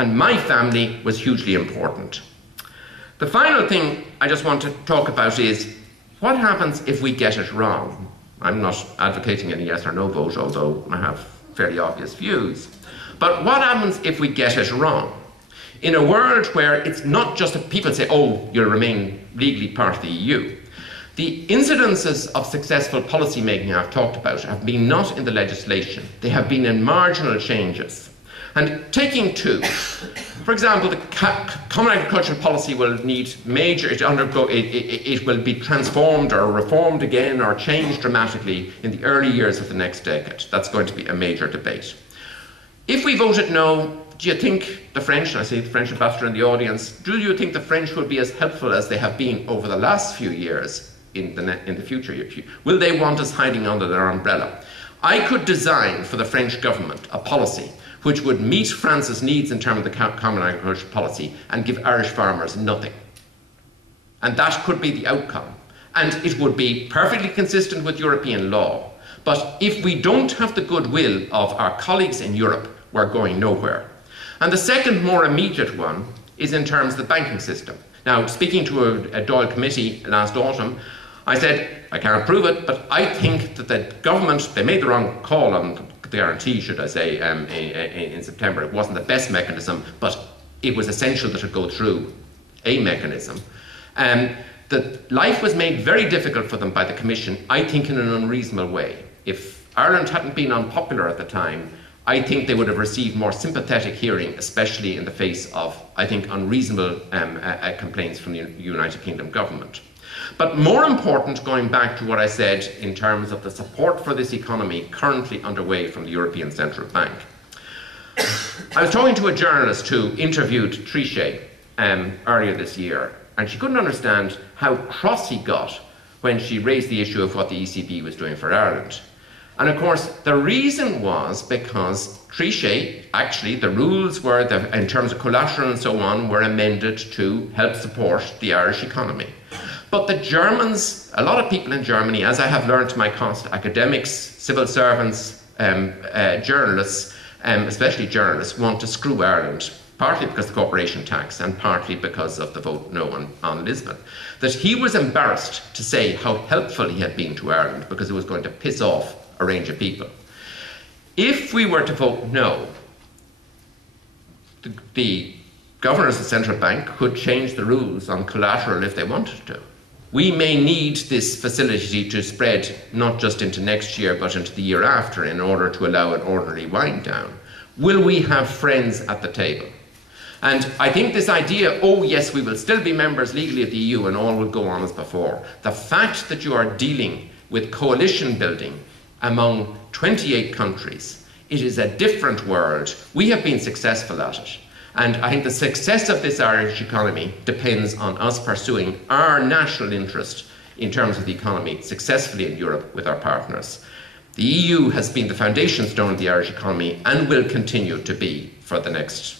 And my family was hugely important. The final thing I just want to talk about is what happens if we get it wrong? I'm not advocating any yes or no vote, although I have fairly obvious views. But what happens if we get it wrong? In a world where it's not just that people say, oh, you'll remain legally part of the EU. The incidences of successful policy making I've talked about have been not in the legislation. They have been in marginal changes. And taking two, for example, the common agricultural policy will need it will be transformed or reformed again or changed dramatically in the early years of the next decade. That's going to be a major debate. If we voted no, do you think the French, and I see the French ambassador in the audience, do you think the French will be as helpful as they have been over the last few years in the future? Will they want us hiding under their umbrella? I could design for the French government a policy which would meet France's needs in terms of the common agricultural policy and give Irish farmers nothing. And that could be the outcome. And it would be perfectly consistent with European law. But if we don't have the goodwill of our colleagues in Europe, we're going nowhere. And the second, more immediate one is in terms of the banking system. Now, speaking to a Dáil committee last autumn, I said, I can't prove it, but I think that the government, they made the wrong call on the guarantee, should I say, in September. It wasn't the best mechanism, but it was essential that it go through a mechanism. That life was made very difficult for them by the Commission, I think in an unreasonable way. If Ireland hadn't been unpopular at the time, I think they would have received more sympathetic hearing, especially in the face of, I think, unreasonable complaints from the United Kingdom government. But more important, going back to what I said in terms of the support for this economy currently underway from the European Central Bank. I was talking to a journalist who interviewed Trichet earlier this year, and she couldn't understand how cross he got when she raised the issue of what the ECB was doing for Ireland. And of course, the reason was because Trichet, actually, the rules were, in terms of collateral and so on, were amended to help support the Irish economy. But the Germans, a lot of people in Germany, as I have learned to my cost, academics, civil servants, journalists, especially journalists, want to screw Ireland, partly because of the corporation tax and partly because of the vote no on Lisbon. That he was embarrassed to say how helpful he had been to Ireland because it was going to piss off a range of people. If we were to vote no, the governors of the central bank could change the rules on collateral if they wanted to. We may need this facility to spread not just into next year but into the year after in order to allow an orderly wind down. Will we have friends at the table? And I think this idea, oh yes, we will still be members legally of the EU and all will go on as before. The fact that you are dealing with coalition building among 28 countries, it is a different world. We have been successful at it. And I think the success of this Irish economy depends on us pursuing our national interest in terms of the economy successfully in Europe with our partners. The EU has been the foundation stone of the Irish economy and will continue to be for the next